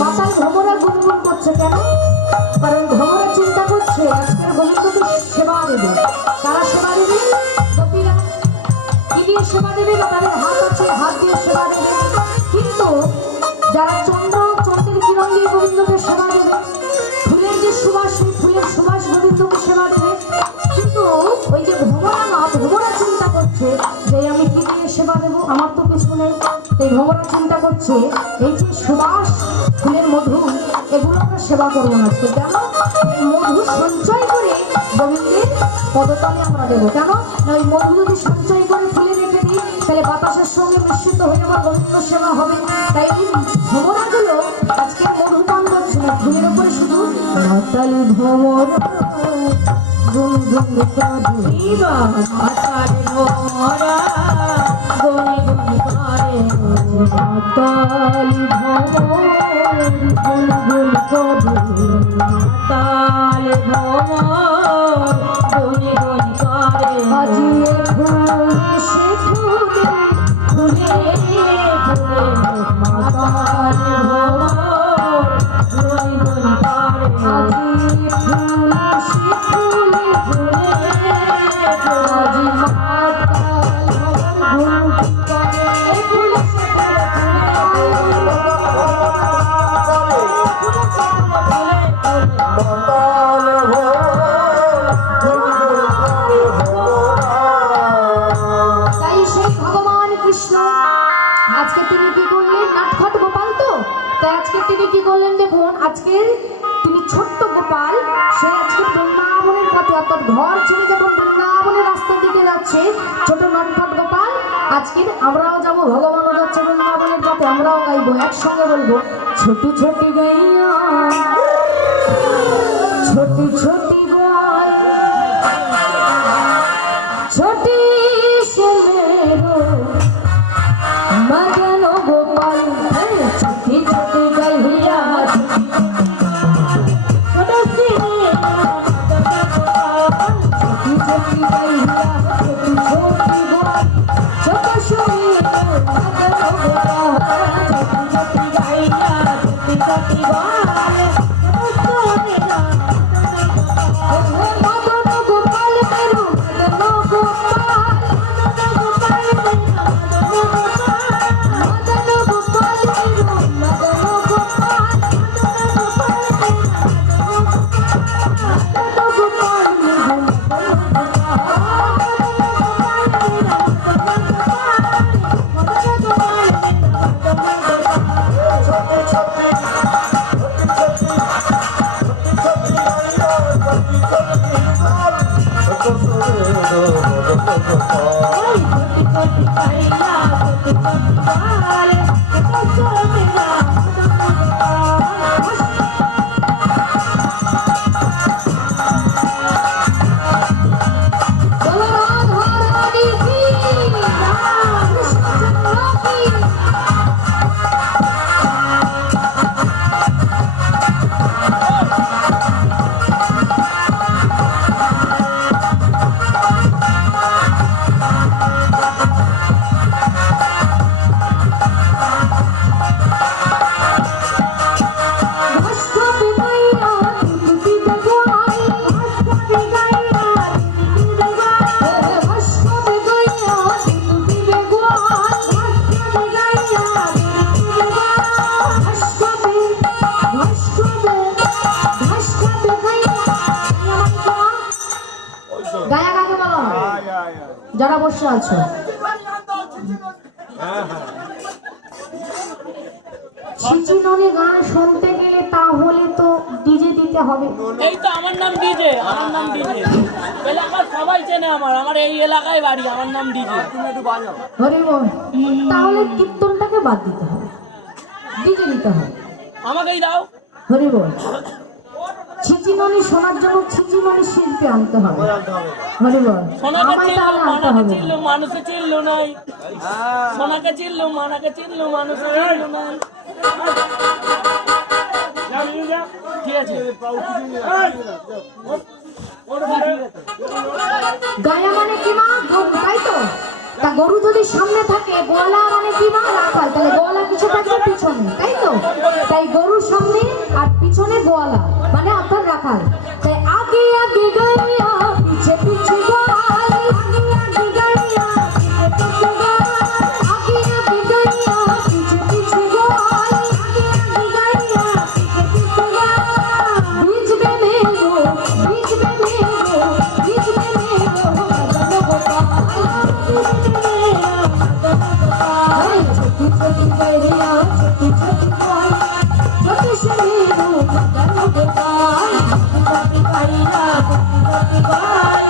মাতাল ভ্রমরা গুনগুন করছে কেন? কারণ ভ্রমরা চিন্তা করছে আজকের গোবিন্দকে সেবা দেবে। কারা সেবা দেবে? গোপীরা। কি দিয়ে সেবা দেবে? তাদের হাত আছে, হাত দিয়ে সেবা দেবে। কিন্তু যারা চন্দ্রের কিরণ দিয়ে গোবিন্দকে সেবা দেবে, ফুলের যে সুবাস, সেই ফুলের সুবাস গোবিন্দকে সেবা দেবে। কিন্তু ওই যে ভ্রমরা চিন্তা করছে যে আমি কি দিয়ে সেবা দেবো, আমার তো কিছু নেই। এই ভ্রমরা চিন্তা করছে এই যে সুবাস, ফুলের মধু, এগুলো আমরা সেবা করবো না। কেন? এই মধু সঞ্চয় করে গোবিন্দের পদতলে আমরা দেবো। কেন না, ওই মধু যদি সঞ্চয় করে ফুলে রেখে দিই তাহলে বাতাসের সঙ্গে মিশ্রিত হয়ে আবার গোবিন্দ সেবা হবে। তাই এই ভ্রমরাগুলো আজকে মধু পান করছে না, ফুলের উপরে শুধু মাতাল ভ্রমরা গুনগুন করে মাতাল ভ্রমরা গুনগুন করে মাতাল ভ্রমর গুনগুন করে মাতাল ভ্রমর গুনগুন করে আজিয়ে ফুলে সে ফুলে ফুলে ফুলে মাতাল ভ্রমর গুনগুন করে আজিয়ে ফুলে সে ফুলে ফুলে আজি মাতাল ভ্রমর গুনগুন করে আজকে তিনি কি করলেন? নাটখট গোপাল তো, তাই আজকে তিনি কি করলেন দেখুন। আজকে তিনি ছোট্ট গোপাল, সে আজকে বৃন্দাবনের পথে, অর্থাৎ ঘর ছেড়ে যখন বৃন্দাবনের রাস্তার দিকে যাচ্ছে ছোট নাটখট গোপাল, আজকে আমরাও যাবো, ভগবানও যাচ্ছে বৃন্দাবনের পথে, আমরাও গাইবো, একসঙ্গে বলবো ছোটি ছোটি গাইয়া ছোটি ছোটি গাই ছোটি সে মেরো मगन गोपाल छोटी छोटी गैया छोटी छोटी गैया छोटी छोटी गोपाल छोटा सुनी मगन गोपाल छोटी छोटी गैया छोटी छोटी गोपाल যারা বসে আছো, ছিচিননি গান শুনতে গেলে তাহলে তো ডিজে দিতে হবে। এই তো আমার নাম ডিজে, আমার নাম ডিজে। এলাকার সবাই চেনে আমার এই এলাকায় বাড়ি, আমার নাম ডিজে। হরি বল। তাহলে কীর্তনটাকে বাদ দিতে হবে, ডিজে দিতে হবে। আমাকেই দাও। হরি বল। ছিচিননি শোনার জন্য ছিচিননি শিল্পী আনতে হবে। হরি বল। সোনাকে আমায় চিনলো, তাহলে আনতে মানাকে হবে। চিনলো, মানুষে চিনলো নাই। সোনাকে চিনলো, মানাকে চিনলো, মানুষে চিনলো নাই। ঠিক আছে। গায়া মানে কি মা? গরু, তাই তো? তা গরু যদি সামনে থাকে, গোয়ালা মানে কি মা? রাখাল। তাহলে গোয়ালা কিছু থাকবে পিছনে, তাই তো? তাই গরু সামনে আর পিছনে গোয়ালা, মানে আপনার রাখাল। তাই আগে আগে গাইয়া পিছে পিছে গোয়াল, আগে আগে গাইয়া পিছে পিছে গোয়াল, আগে আগে গাইয়া পিছে পিছে গোয়াল, আগে আগে গাইয়া পিছে পিছে গোয়াল। ভিজবে মেঘো, ভিজবে মেঘো, ভিজবে মেঘো, মদন গোপাল। छोटी छोटी गैया, छोटी छोटी गोल, छोटी से मेरू मदन गोपाल। छोटी छोटी गैया, छोटी छोटी गोल, छोटी मेरा मदन गोपाल।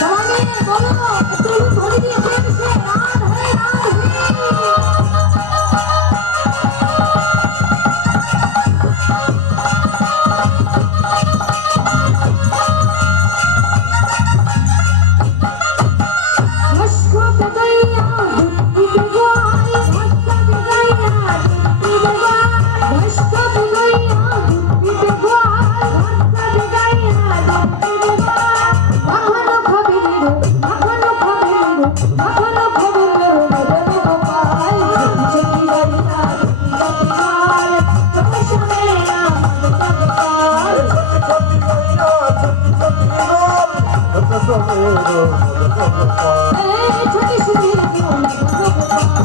সবাই বলো, একটু ধরে দিয়ে বলছে রাধে राधे। मुस्को पे गैया दुत्ती पे गोल, मुस्को पे गैया दुत्ती पे गोल, मुस्को पे गैया दुत्ती पे गोल, मुस्को पे गैया दुत्ती पे गोल। माखनो खाबे मेरू, माखनो खाबे मेरू, माखनो खाबे मेरू मदन गोपाल। छोटी छोटी गैया, छोटी छोटी गोल, छोटी से मेरा मदन गोपाल। छोटी सी मेरी क्यों मदन गोपाल, छोटी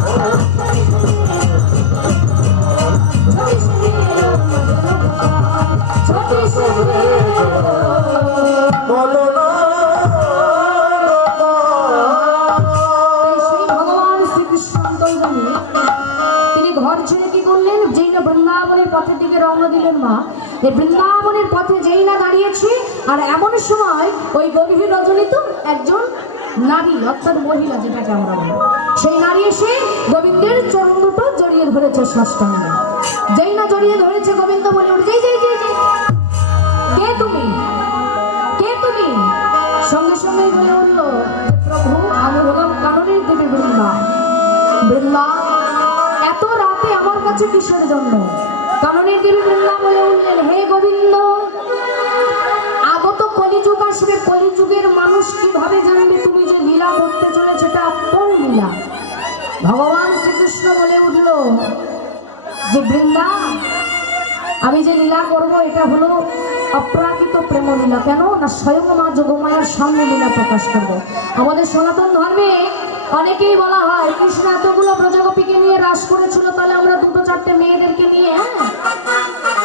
सी मेरा मदन गोपाल, छोटी सी मेरा শ্রী ভগবান শ্রীকৃষ্ণ অন্তর্যামী তিনি ঘর ছেড়ে কি করলেন? যেই না বৃন্দাবনের পথের দিকে রওনা দিলেন মা, এই বৃন্দাবনের পথে যেই না দাঁড়িয়েছে, আর এমন সময় ওই গভীর রজনীতে একজন নারী, অর্থাৎ মহিলা যেটাকে আমরা বলি, সেই নারী এসে গোবিন্দের চরণ দুটো জড়িয়ে ধরেছে সাষ্টাঙ্গে। যেই না জড়িয়ে ধরেছে, গোবিন্দ বলে উঠছে, যেই যেই যেই কে তুমি, কে তুমি? সঙ্গে সঙ্গে বলে উঠল, প্রভু আমি হলাম কাননের দেবী বৃন্দা। বৃন্দা, এত রাতে আমার কাছে কিসের জন্য? কাননের দেবী বৃন্দা বলে উঠলেন, হে গোবিন্দ, আগত কলিযুগ আসবে, কলিযুগের মানুষ কিভাবে জানবে তুমি যে লীলা করতে চলেছে, এটা কোন লীলা? ভগবান শ্রীকৃষ্ণ বলে উঠল যে বৃন্দা, আমি যে লীলা করব এটা হলো অপ্রাকৃত প্রেম লীলা। কেন না? স্বয়ং মা যোগমায়ার সামনে লীলা প্রকাশ করব। আমাদের সনাতন ধর্মে অনেকেই বলা হয় কৃষ্ণ এতগুলো ব্রজগোপীকে নিয়ে রাস করেছিল, তাহলে আমরা দুটো চারটে মেয়েদেরকে নিয়ে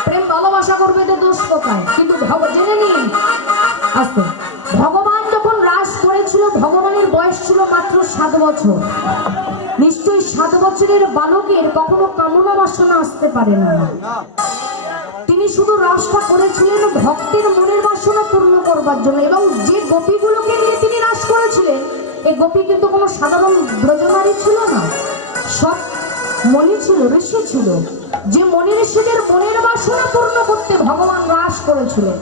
প্রেম ভালোবাসা করবে, এতে দোষ কোথায়? কিন্তু জেনে নিন, আস্তে, ভগবান যখন রাস করেছিল ভগবানের বয়স ছিল মাত্র 7 বছর। নিশ্চয়ই 7 বছরের বালকের কখনো কামনা বাসনা আসতে পারে না। তিনি শুধু রাসটা করেছিলেন ভক্তের মনের বাসনা পূর্ণ করবার জন্য। এবং যে গোপীগুলোকে নিয়ে তিনি রাস করেছিলেন, এই গোপী কিন্তু কোনো সাধারণ ব্রজনারী ছিল না, সব মণি ছিল, ঋষি ছিল। যে মণি ঋষিদের মনের বাসনা পূর্ণ করতে ভগবান রাস করেছিলেন।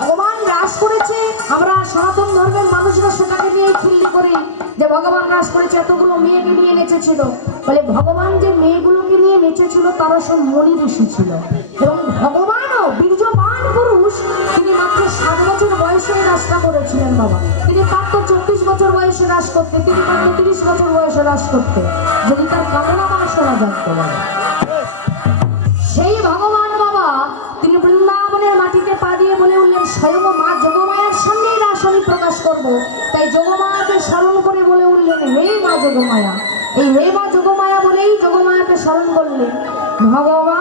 ভগবান রাস করেছে, আমরা সনাতন ধর্মের মানুষরা সেটাকে নিয়ে খিল্লি করি যে ভগবান রাস করেছে, এতগুলো মেয়েকে নিয়ে নেচেছিল। বলে ভগবান যে মেয়েগুলোকে নিয়ে নেচেছিল তারা সব মণি ঋষি ছিল। এবং ভগবানও বীর্যবান পুরুষ, তিনি মাত্র 7 বছর বয়সে এই রাসটা করেছিলেন বাবা। তিনি পারত 24 বছর বয়সে রাস করতে, তিনি পারত 30 বছর বয়সে রাস করতে, যদি তার কামনা বাসনা জাগত বলে। সেই ভগবান বাবা তিনি বৃন্দাবনের মাটিতে পা দিয়ে বলে উঠলেন, স্বয়ং মা যোগমায়ার সামনেই রাস আমি প্রকাশ করব। তাই যোগমায়াকে স্মরণ করে বলে উঠলেন, হে মা যোগমায়া। এই হে মা যোগমায়া বলেই যোগমায়াকে স্মরণ করলেন। ভগবান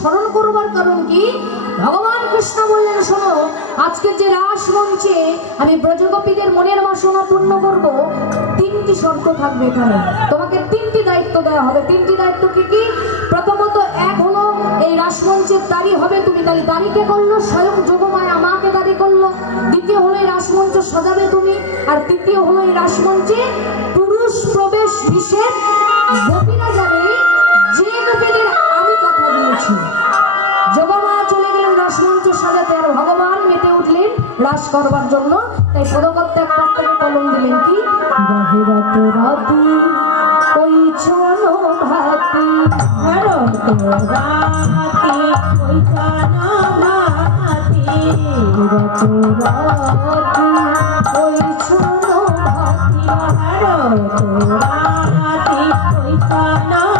স্মরণ করবার কারণ কি? ভগবান কৃষ্ণ বললেন, শোনো, আজকের যে রাস মঞ্চে আমি ব্রজগোপীদের মনের বাসনা পূর্ণ করব, 3টি শর্ত থাকবে এখানে। তোমাকে 3টি দায়িত্ব দেওয়া হবে। 3টি দায়িত্ব কি কি? প্রথমত, এক হলো এই রাসমঞ্চের দাঁড়ি হবে তুমি, তাহলে দাঁড়িকে করলো স্বয়ং যোগমায়া আমাকে দাঁড়ি করলো। দ্বিতীয় হলো এই রাসমঞ্চ সাজাবে তুমি। আর তৃতীয় হলো এই রাসমঞ্চে পুরুষ প্রবেশ বিশেষ গোপীরা যাবে, যে গোপীদের আমি কথা দিয়েছি। যোগমায়া চলে গেলেন রাসমঞ্চ সাজাতে, আর ভগবান মেতে উঠলেন রাস করবার জন্য। তাই পদকর্তা একটা কলম দিলেন, কি বাহিরত রাতি ওই চলো ভাতি, ভারত রাতি ওই চলো ভাতি, ভারত রাতি ওই চলো ভাতি, ভারত রাতি ওই চলো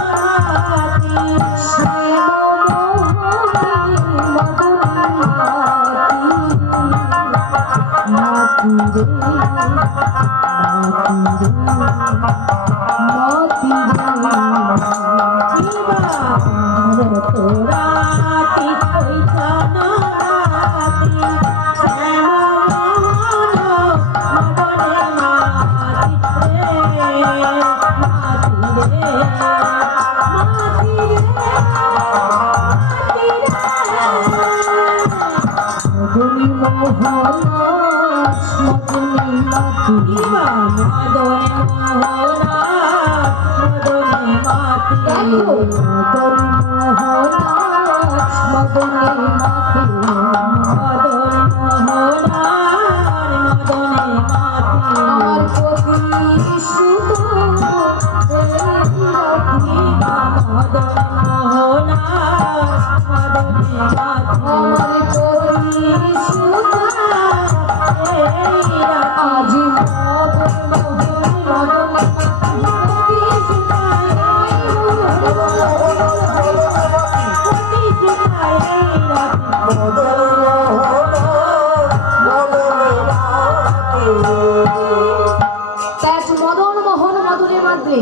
ভাতি,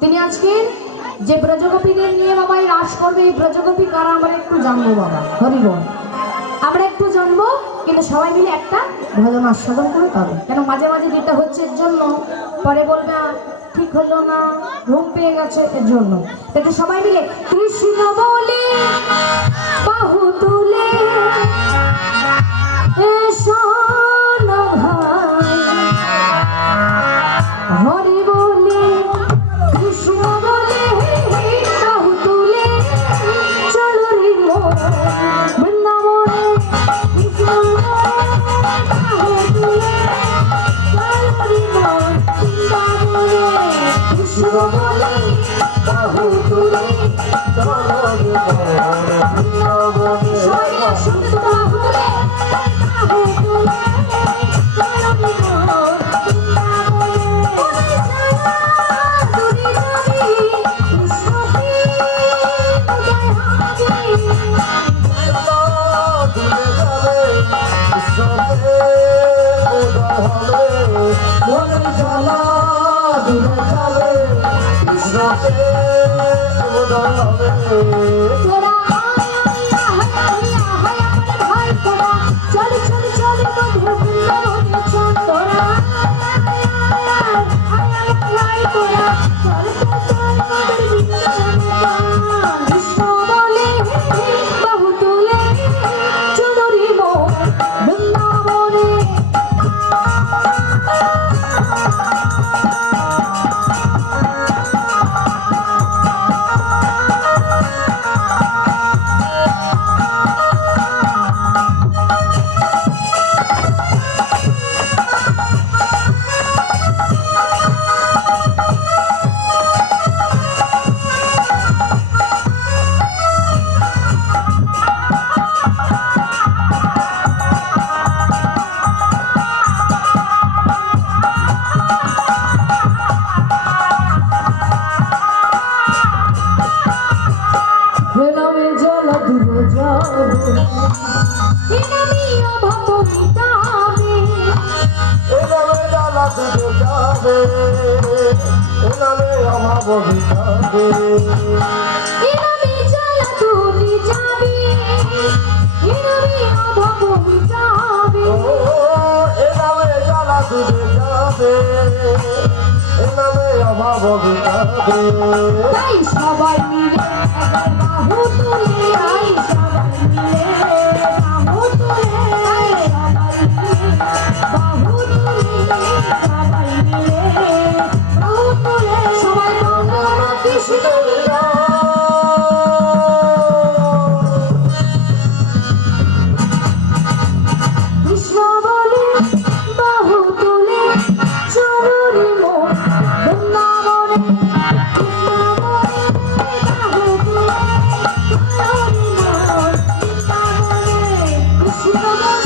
তিনি আজকে যে ব্রজগোপীদের নিয়ে বাবা এই রাস করবে, এই ব্রজগোপী কারা আমরা একটু জানবো বাবা। হরিবল আমরা একটু জানবো, কিন্তু সবাই মিলে একটা ভজন আস্বাদন করে পাবো। কেন মাঝে মাঝে দিতে হচ্ছে এর জন্য, পরে বলবে ঠিক হলো না, ঘুম পেয়ে গেছে, এর জন্য। তাতে সবাই মিলে কৃষ্ণ বলে বাহু তুলে এসো না ভাই, হরি বলে কৃষ্ণ বলে বাহু তুলে চলো রে বৃন্দাবনে, কৃষ্ণ বাহু তুলে চলো রে বৃন্দাবনে, কৃষ্ণ বলে বাহু তুলে চলো রে বৃন্দাবনে, সবাই শুনতে বাহু তুলে বাহু তুলে চলো রে যাবে এ নামে আমার বহি যাবে ইনামি জ্বালা তুমি যাবি ইনামি অভাবী যাবি ও এ নামে জ্বালা দিবে যাবে এ নামে আমার বহি যাবে তাই সবাই মিলে একবার বাহু তুলে আই সবাই মিলে বাহু তুলে আই সবাই মিলে বাহু তুলে সবাই মিলে বাহু তুলে সবাই বলো কৃষ্ণ লীলা কৃষ্ণ বলে বাহু তুলে চরুরি মোর বৃন্দাবনে কৃষ্ণ বলে বাহু তুলে চরুরি মোর বৃন্দাবনে কৃষ্ণ বলে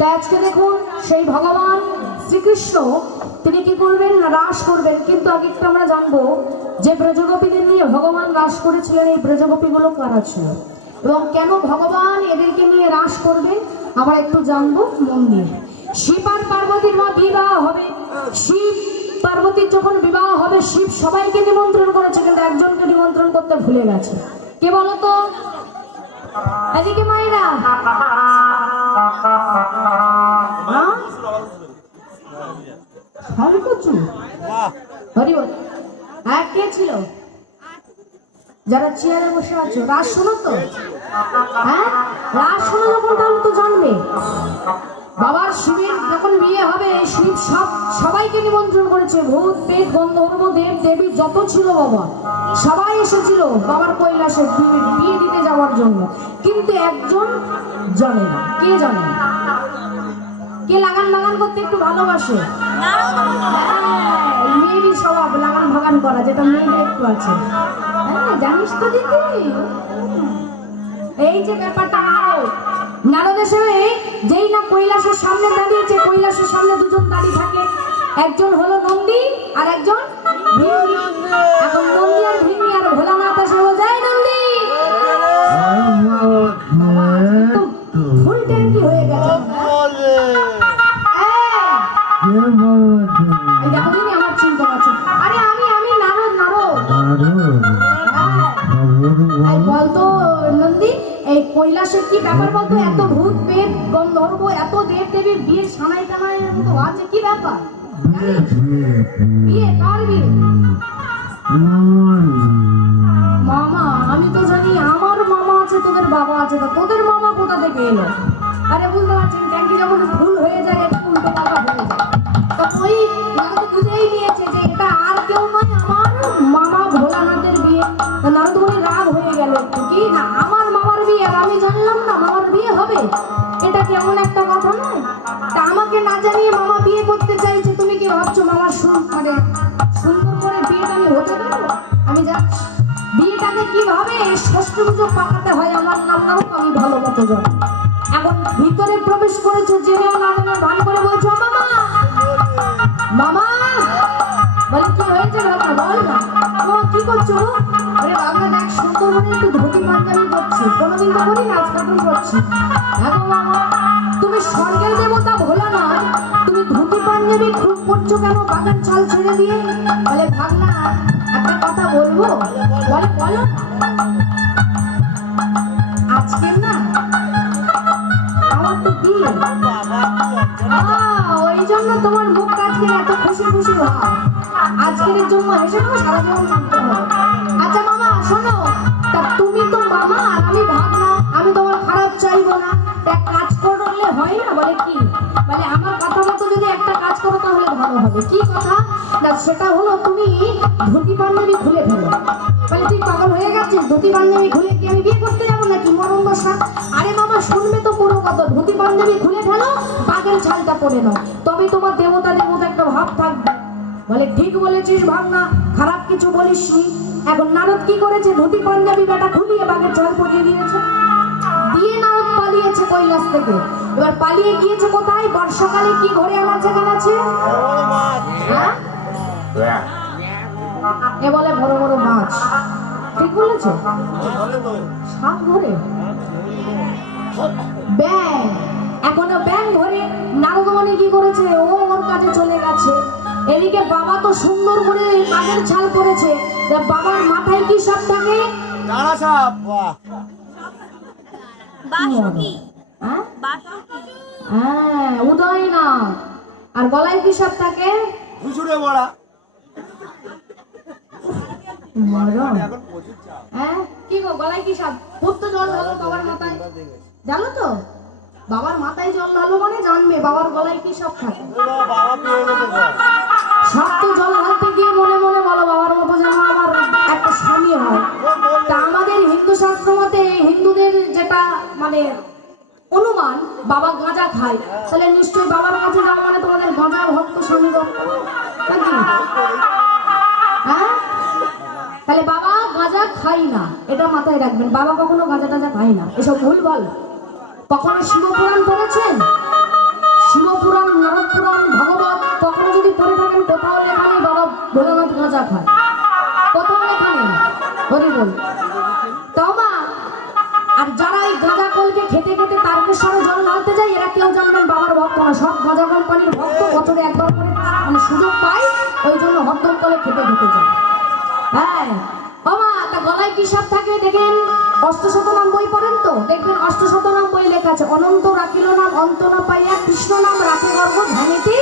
তাই আজকে দেখুন সেই ভগবান শ্রীকৃষ্ণ তিনি কি করবেন না রাস করবেন, কিন্তু আগে একটু আমরা জানবো যে ব্রজগোপীদের নিয়ে ভগবান রাস করেছিলেন এই ব্রজগোপীগুলো কারা ছিল এবং কেন ভগবান এদেরকে নিয়ে রাস করবে আমরা একটু জানবো মন দিয়ে। শিব আর পার্বতীর মা বিবাহ হবে, শিব পার্বতীর যখন বিবাহ হবে শিব সবাইকে নিমন্ত্রণ করেছে কিন্তু একজনকে নিমন্ত্রণ করতে ভুলে গেছে। কে বলতো? এদিকে মায়েরা হ্যাঁ কে ছিল? যারা চেয়ারে বসে আছো রাস শোনো তো? হ্যাঁ রাস শোনো যখন তাহলে তো জানবে বাবার শিবের যখন বিয়ে হবে শিব সবাইকে নিমন্ত্রণ করেছে, ভূত পেট গন্ধর্ব দেব দেবী যত ছিল বাবা সবাই এসেছিল বাবার কৈলাসে বিয়ে দিতে যাওয়ার জন্য, কিন্তু একজন জানে না। কে জানে? কে লাগান লাগান করতে একটু ভালোবাসে? মেয়েরই স্বভাব লাগান ভাগান করা, যেটা মেয়েদের একটু আছে। হ্যাঁ জানিস তো দিদি, এই যে ব্যাপারটা নারদের সঙ্গে যেই না কৈলাসের সামনে দাঁড়িয়েছে, কৈলাসের সামনে দুজন দাঁড়িয়ে থাকে, একজন হলো নন্দী আর একজন ভিন্নি। এখন নন্দী আর ভিন্নি আর ভোলানাথ এসে যায় নন্দী ফুল ট্যাঙ্কি হয়ে গেছে। আমার চিন্তা আছে, আরে আমি নারদ বলতো নন্দী এই কৈলাসের কি ব্যাপার বলতো? এত ভূত পেট গন্ধর্ব এত দেব দেবীর বিয়ে সানাই টানাই মতো আছে, কি ব্যাপার? বিয়ে কার বিয়ে? মামা আমি তো জানি আমার মামা আছে, তোদের বাবা আছে, তো তোদের মামা কোথা থেকে এলো? আরে বুঝতে পারছি ট্যাঙ্কি যখন ভুল হয়ে যায় একটু উল্টো পাল্টা হয়ে যায়, তো ওই নারদ বুঝেই নিয়েছে যে এটা আর কেউ নয় আমার মামা ভোলানাথের বিয়ে। নারদ বলে রাগ হয়ে গেল একটু, কি না আমার মামার বিয়ে আর আমি জানলাম না মামার বিয়ে হবে, এটা কেমন একটা কথা নয়? তা আমাকে না জানিয়ে মামা বিয়ে করতে চাইছে, তুমি কি ভাবছো মামার মানে সুন্দর করে বিয়েটা আমি হতে দেবো? আমি যাচ্ছি বিয়েটাকে কিভাবে ষষ্ঠ পুজো পাকাতে হয় আমার নামটাও আমি ভালো মতো জানি। এখন ভিতরে প্রবেশ করেছে জেনেও নারায়ণের ভান করে বলছো মামা মামা, বলে কি হয়েছে বাবা বল না। ও কি করছো? আরে বাবা দেখ সুন্দর মনে একটু ধুতি পাঞ্জাবি করছি, কোনোদিন তো করি না আজকে করছি। হ্যাঁ মামা তুমি স্বর্গের দেবতা ভোলা নয়, তুমি ধুতি পাঞ্জাবি খুব করছো কেন বাগান চাল ছেড়ে দিয়ে? বলে ভাগনা একটা কথা বলবো? বলে বলো। আজকে না আমার তো বিয়ে, ওই জন্য তোমার মুখ আজকে এত খুশি খুশি হয়, আজকের জন্য হেসে নেবো সারা জীবন মানতে হবে। আচ্ছা মামা শোনো, তা তুমি তো মামা আর আমি ভাগনা, আমি তোমার খারাপ চাইবো না, এক কাজ করলে হয় না? বলে কি? বলে আমার কথা মতো যদি একটা কাজ করো তাহলে ভালো হবে। হবে। কি কথা? না সেটা হলো তুমি ধুতি পাঞ্জাবি খুলে ফেলো। বলে তুই পাগল হয়ে গেছিস, ধুতি পাঞ্জাবি খুলে কি আমি বিয়ে করতে যাবো নাকি মরণ বসা? আরে বাবা শুনবে তো পুরো কথা, ধুতি পাঞ্জাবি খুলে ফেলো, বাঘের ছালটা পরে নাও, তবে তোমার দেবতা দেবতা একটা ভাব থাকবে। বলে ঠিক বলেছিস ভাবনা, খারাপ কিছু বলিসনি। এখন নারদ কি করেছে, ধুতি পাঞ্জাবি বেটা খুলিয়ে বাঘের ছাল পরিয়ে দিয়েছে, দিয়ে নারদ পালিয়েছে কৈলাস থেকে। এবার পালিয়ে গিয়েছে কোথায়? বর্ষাকালে কি ঘরে আনাচ্ছে কানাচ্ছে? হ্যাঁ এ বলে বড় বড় মাছ, ঠিক বলেছে? সাপ ধরে, ব্যাং, এখনো ব্যাং ধরে। নারদমণি কি করেছে, ও ওর কাছে চলে গেছে। এদিকে বাবা তো সুন্দর করে বাঘের ছাল পরেছে, বাবার মাথায় কি সাপ থাকে? দাঁড়া সাপ, বাহ হ্যাঁ? হ্যাঁ উদয় না। আর গলায় কি সাপ থাকে? ঘুষুরে বড়া। হ্যাঁ কি গো, গলায় কি সাপ? খুব তো জল ঢালো বাবার মাথায়, জানো তো? বাবার মাথায় জল ঢালো মানে জানবে বাবার গলায় কি সাপ থাকে। সাপ তো জল ঢালতে গিয়ে মনে মনে বলো বাবার মতো যেন আমার একটা স্বামী হয়। তা আমাদের হিন্দু শাস্ত্র মতে, হিন্দুদের যেটা মানে অনুমান, বাবা গাঁজা খায়, তাহলে নিশ্চয়ই বাবার কাছে যাও মানে তোমাদের গাঁজার ভক্ত স্বামী দরকার নাকি? হ্যাঁ তাহলে বাবা গাঁজা খাই না, এটা মাথায় রাখবেন। বাবা কখনো গাঁজা টাজা খায় না, এসব ভুল বল। কখনো শিবপুরাণ পড়েছেন? শিবপুরাণ, নারদ পুরাণ, ভাগবত কখনো যদি পড়ে থাকেন, কোথাও লেখা নেই বাবা ভোলানাথ গাঁজা খায়, কোথাও লেখা নেই। হরি বল তাও মা। আর যারা এই গাঁজা কলকে খেতে খেতে তারকেশ্বরে জল ঢালতে যায়, এরা কেউ জানবেন বাবার ভক্ত না, সব গাঁজা কোম্পানির ভক্ত, বছরে একবার করে মানে সুযোগ পায়, ওই জন্য হরদম কলে খেতে খেতে যায়। হ্যাঁ বাবা, তা গলায় কি সাপ থাকে দেখেন? অষ্টশতনাম বই পড়েন তো, দেখবেন অষ্টশতনাম বই লেখা আছে, অনন্ত রাখিল নাম অন্ত না পাইয়া, কৃষ্ণ নাম রাখে গর্ব ধ্যানেতে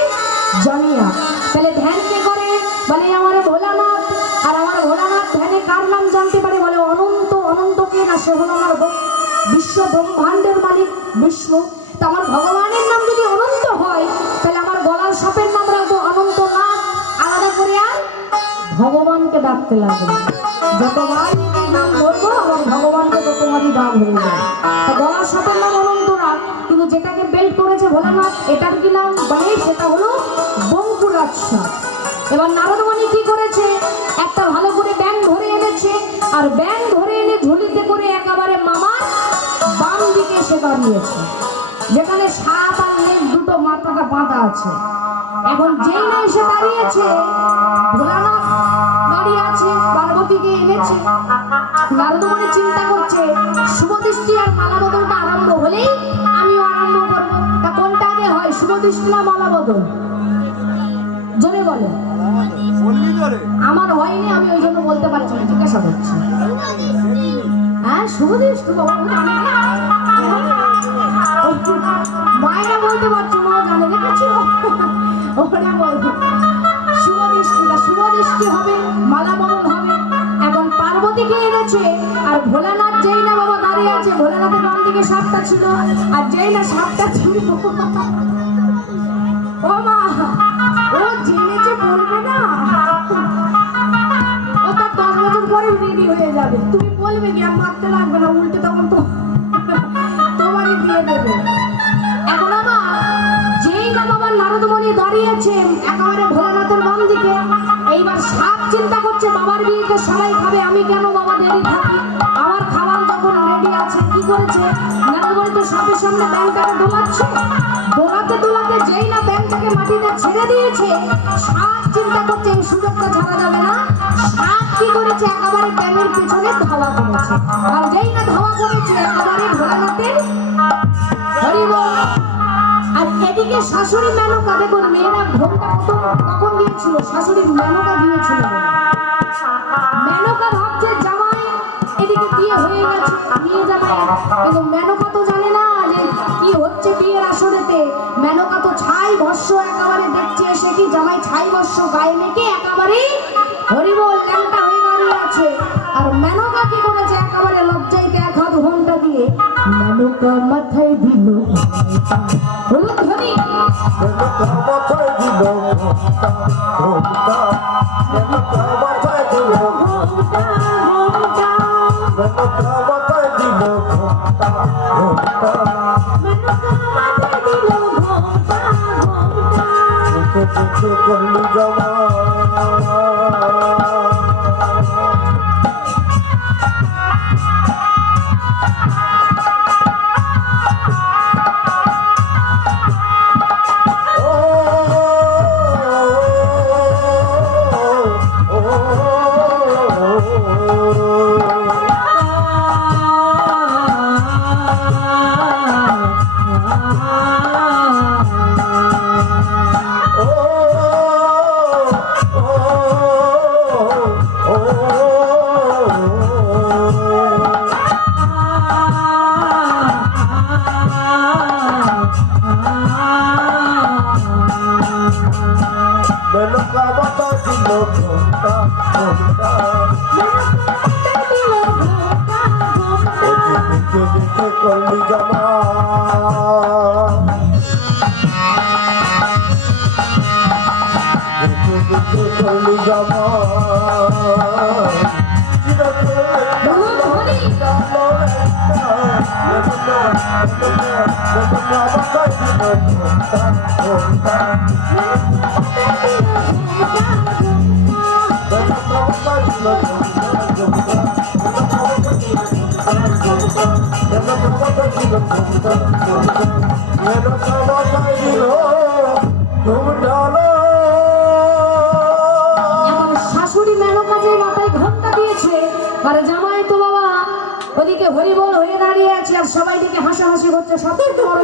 জানিয়া। তাহলে ধ্যান কে করে? বলে আমার ভোলানাথ। আর আমার ভোলানাথ ধ্যানে কার নাম জানতে পারে? বলে অনন্ত। অনন্ত কে? না সে হলো আমার বিশ্ব ব্রহ্মাণ্ডের মালিক বিষ্ণু। তা আমার ভগবানের নাম যদি অনন্ত হয়, তাহলে আমার গলার সাপের নাম রাখবো অনন্ত নাথ। আলাদা করে আর ভগবানকে ডাকতে লাগবে, যতবার নাম ধরবো আমার ভগবানকে ততবারই ডাক হয়ে যায়। তা গলার সাপের নাম অনন্তনাথ, কিন্তু যেটাকে বেল্ট করেছে ভোলানাথ, এটার কি নাম বলে? সেটা হলো বঙ্কুরাজ সাপ। এবার নারদমণি কি করেছে, একটা ভালো করে ব্যাং ধরে এনেছে, আর ব্যাং ধরে এনে ঝুলিতে করে একেবারে মামার বাম দিকে এসে দাঁড়িয়েছে, যেখানে সাপ আর লেজ দুটো মাথাটা বাঁধা আছে। এখন যেই না এসে দাঁড়িয়েছে, ভোলানাথ দাঁড়িয়ে আছে, পার্বতীকে এনেছে। নারদমণি চিন্তা করছে, শুভ দৃষ্টি আর মালা বদলটা আরম্ভ হলেই আমিও আরম্ভ করবো। তা কোনটা আগে হয়, শুভ দৃষ্টি না মালা বদল? জোরে বলো। আমার হয়নি, আমি ওই জন্য বলতে পারছি না, জিজ্ঞাসা করছি। হ্যাঁ শুভ দৃষ্টি বাবা জানে না, মায়েরা বলতে পারছো, মা জানে, দেখেছো? ওরা বলতো শুভ দৃষ্টি, শুভ দৃষ্টি হবে, মালা বদল হবে। এখন পার্বতীকে এনেছে, আর ভোলানাথ যেই না বাবা দাঁড়িয়ে আছে, ভোলানাথের বাম দিকে সাপটা ছিল, আর যেই না সাপটা ছিল, ও মা ও জেনেছে বলবে না, ও তার 10 বছর পরে রেডি হয়ে যাবে। তুমি বলবে কি, আর মারতে লাগবে না, উল্টে তখন তো তোমারই দিয়ে দেবে। এখন আমার যেই না বাবা নারদমণি দাঁড়িয়েছে একেবারে ভোলানাথের বাম দিকে, এইবার সাপ চিন্তা করছে বাবার বিয়েতে সবাই খাবে, আমি কেন বাবা দেরি থাকি, আমার খাবার যখন রেডি আছে। কি করেছে নারদমণি তো সাপের সামনে ব্যাংকটাকে দোলাচ্ছে, দোলাতে দোলাতে যেই না ব্যাংকটাকে মাটিতে ছেড়ে দিয়েছে, সাপ চিন্তা করছে এই সুযোগটা ছাড়া যাবে না। সাপ কি করেছে, একেবারে ব্যাঙের পিছনে ধাওয়া করেছে, আর যেই না ধাওয়া করেছে একেবারে ভোলানাথের হরি বল। আর এদিকে শাশুড়ি মেনকা, দেখুন মেয়েরা ঘোমটা কখন দিয়েছিল, শাশুড়ি মেনকা দিয়েছিল। মেনকা ভাবছে জামাই এদিকে বিয়ে হয়ে গেছে, বিয়ে জামাই, কিন্তু মেনকা তো জানে না যে কি হচ্ছে বিয়ের আসরেতে। মেনকা তো ছাই ভস্য একেবারে দেখছে, সে কি জামাই ছাই ভস্য গায়ে মেখে একেবারে হরি বল ল্যাংটা হয়ে দাঁড়িয়ে আছে। আর মেনকা কি করেছে একেবারে লজ্জাইতে এক হাত ঘন্টা দিয়ে মেনকা মাথায় দিল হলুদ ধ্বনি মেনকা মাথায় দিল ঘোমটা ঘোমটা মেনকা মাথায় দিল ঘোমটা ঘোমটা মেনকা মাথায় দিল ঘোমটা ঘোমটা মেনকা মাথায় দিল ঘোমটা ঘোমটা দেখে দেখে করলি জমা মেনকা মাথায় দিল ঘোমটা ঘোমটা দেখে দেখে করলি জমা দেখে দেখে করলি জমা শাশুড়ি মেনকা যে মাথায় ঘন্টা দিয়েছে আর জামাই তো বাবা ওদিকে হরিবল হয়ে দাঁড়িয়ে আছে আর সবাই দিকে হাসাহাসি করছে সতর্ক বড়